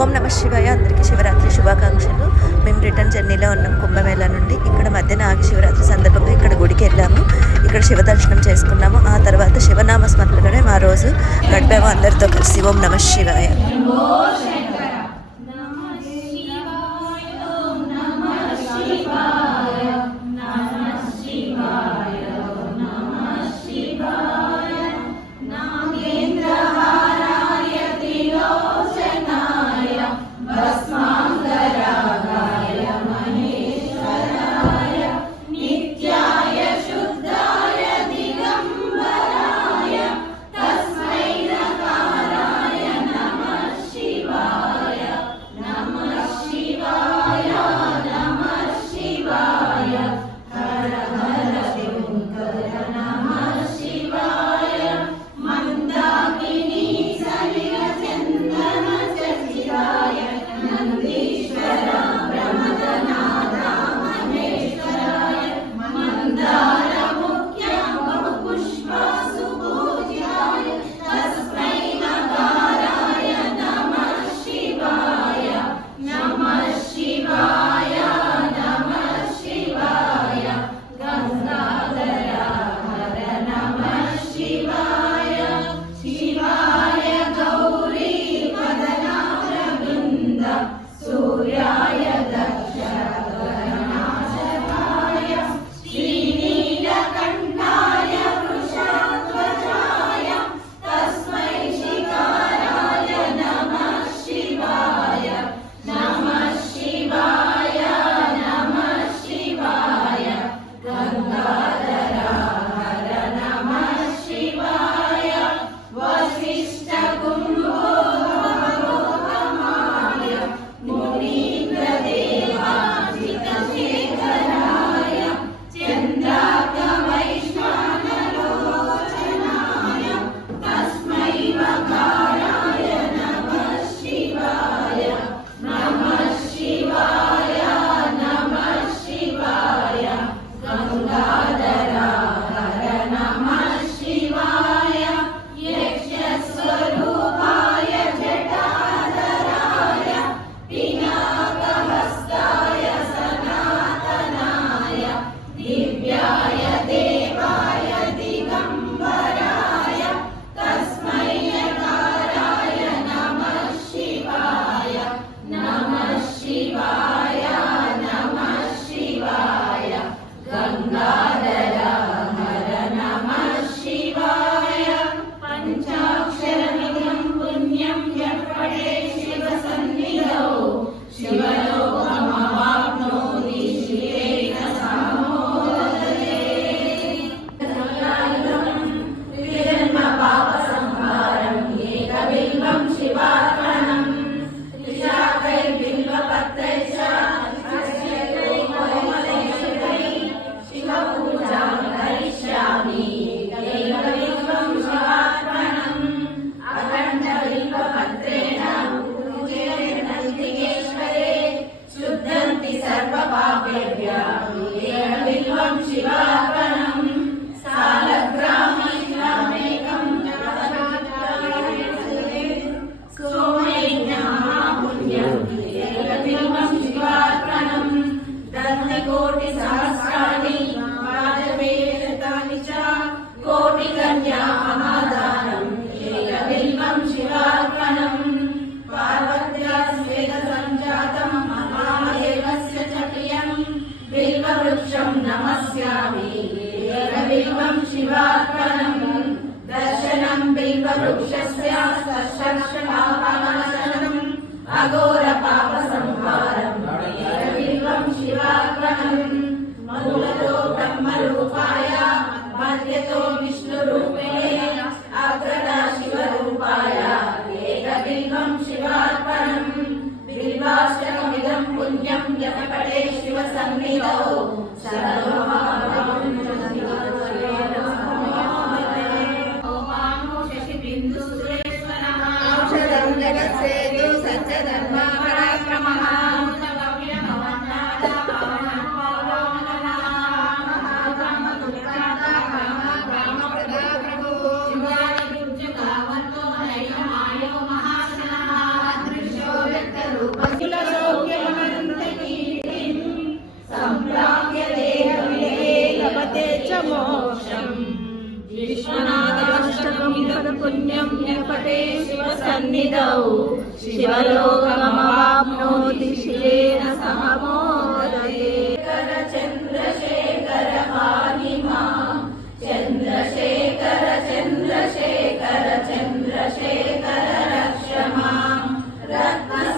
ఓం నమ శివాయ. అందరికీ శివరాత్రి శుభాకాంక్షలు. మేము రిటర్న్ జర్నీలో ఉన్నాం కుంభమేళా నుండి. ఇక్కడ మధ్యన ఆగి శివరాత్రి సందర్భంగా ఇక్కడ గుడికి వెళ్ళాము. ఇక్కడ శివ దర్శనం చేసుకున్నాము. ఆ తర్వాత శివనామ స్మరణలోనే మా రోజు గడిపాము అందరితో కలిసి. ఓం నమ శివాయ. అఘోర పాప సంహారం శివార్పణం మూలతో బ్రహ్మ రూపాయ మధ్యతో విష్ణు రూపిణే అగ్రత శివ రూపాయ ఏకబిల్వం శివార్పణం బిల్వాష్టకమిదం పుణ్యం యపపడే శివ సన్నిధౌ सन्निधौ शिवलोकमवाप्नोति शिवेन सह मोदये। चन्द्रशेखर पाहि मां चन्द्रशेखर चन्द्रशेखर चन्द्रशेखर रक्ष मां रत्नसानुशरासनं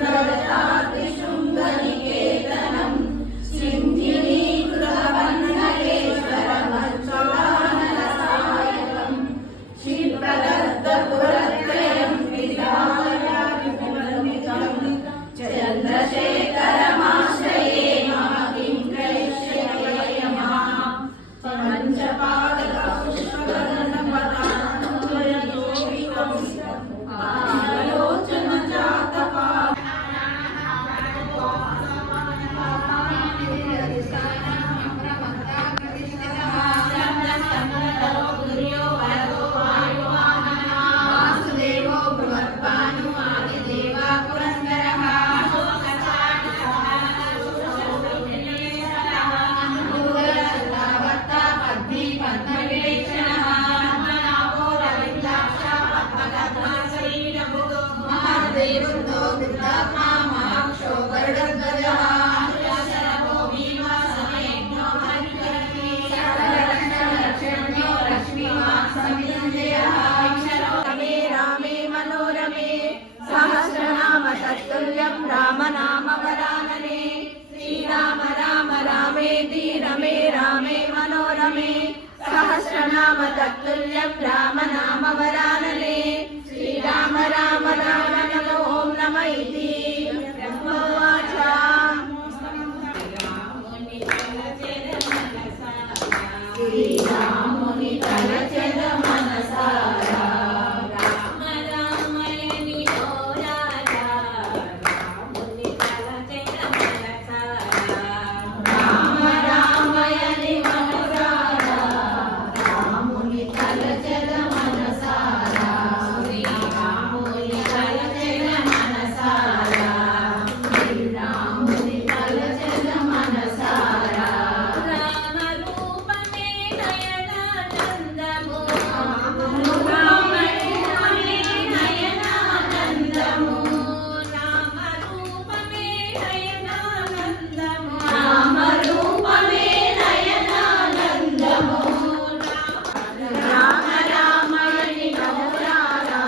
व्रजतातिशृङ्गनिकेतनं सिंहिनीकृतवह्नलेश्वरमच्युताननसायकं श्रीप्रदत्तपुरत्रयं विधायाविपुलमितं चन्द्रशेखरमाश्रये मम किं करिष्यते मां पञ्चपादकपुष्पगणपदान्वयतोऽवितं आलोचनजातपा वासुदेवो बृहद्भानु आदिदेवा पुरन्दरः भूगलसुतावत्ता पद्मी पद्मविलेक्षणः पद्मनाभो रविन्द्राक्ष पद्मगन्धश्रीनभुतो महादेवो वृद्धात्मा महाक्षो गरुडध्वजः शरभो भीमा समेज्ञो हरिकर्मी सकलरक्षणो लक्ष्मीवान् समिञ्जयः रमे रामे मनोरमे सहस्रनाम तत्तुल्यं रामनाम वरानने श्रीराम राम रामेति रमे रामे मनोरमे सहस्रनाम तत्तुल्यं रामनाम वरानने श्रीराम राम राम नमो ॐ नमः इति ब्रह्मोवाच श्रीरामुनि तलचर मनसारा राम रामयनि राजा रामुनि तलचर मनसारा राम रामयनि मनसारा रामुनि तलचर मनसारा श्रीरामुनि तलचर मनसारा श्रीरामुनि तलचर मनसारा रामरूपमे नयनानन्दमो रामरूपमे नयनानन्दमो रामरूपमे नयनानन्दमो रामरूपमे नयनानन्दमो राम रामयनि मनोरारा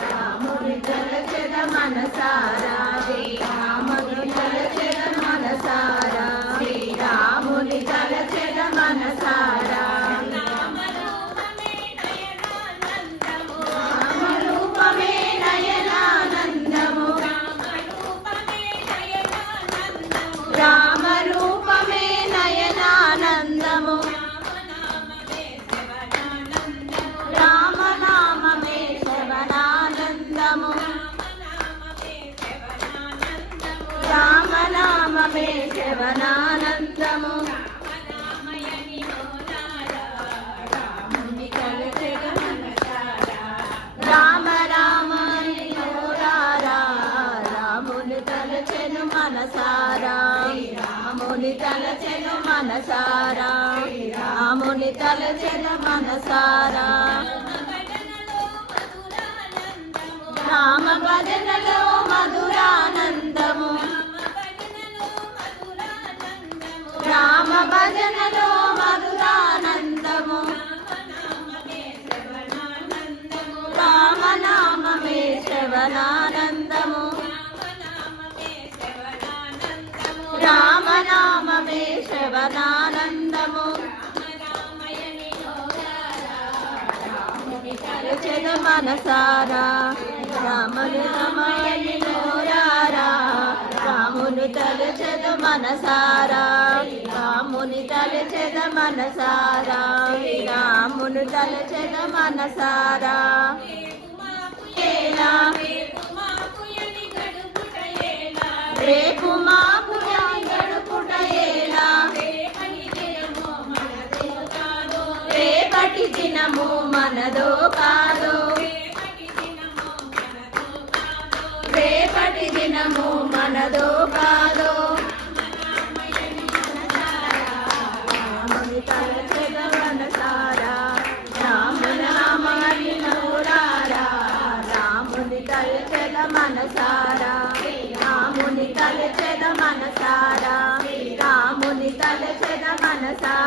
रामुनि तलचर मनसारा श्रीरामुनि तलचर मनसारा श्रीरामुनि तलचर मनसारा रामरूपमे नयनानन्दमो रामरूपमे नयनानन्दमो रामनाममे श्रवणानन्दमो रामनाममे श्रवणानन्दमो राम रामयनि मनोरारा रामुनि तलचर मनसारा रामुनि तलचर मनसारा रामुनि तलचर मनसारा రామ భజనలో మధురానందము రామ భజనలో మధురానందము రామనామమే శ్రవణానందము రామనామమే శ్రవణానందము రాముని తలచెద మనసారా రాముని రామయని నోరారా రాముని తలచెద మనసారా రాముని తలచెద మనసారా రాముని తలచెద మనసారా రేపు మాకు గడుపుట ఏలా రేపటి దినము మనదో కాదో రేపటి దినము మనదో కాదో రాముని తలచెద మనసారా రామనామని నోరారా మనసారా రాముని తలచెద మనసారా రాముని తలచెద మనసారా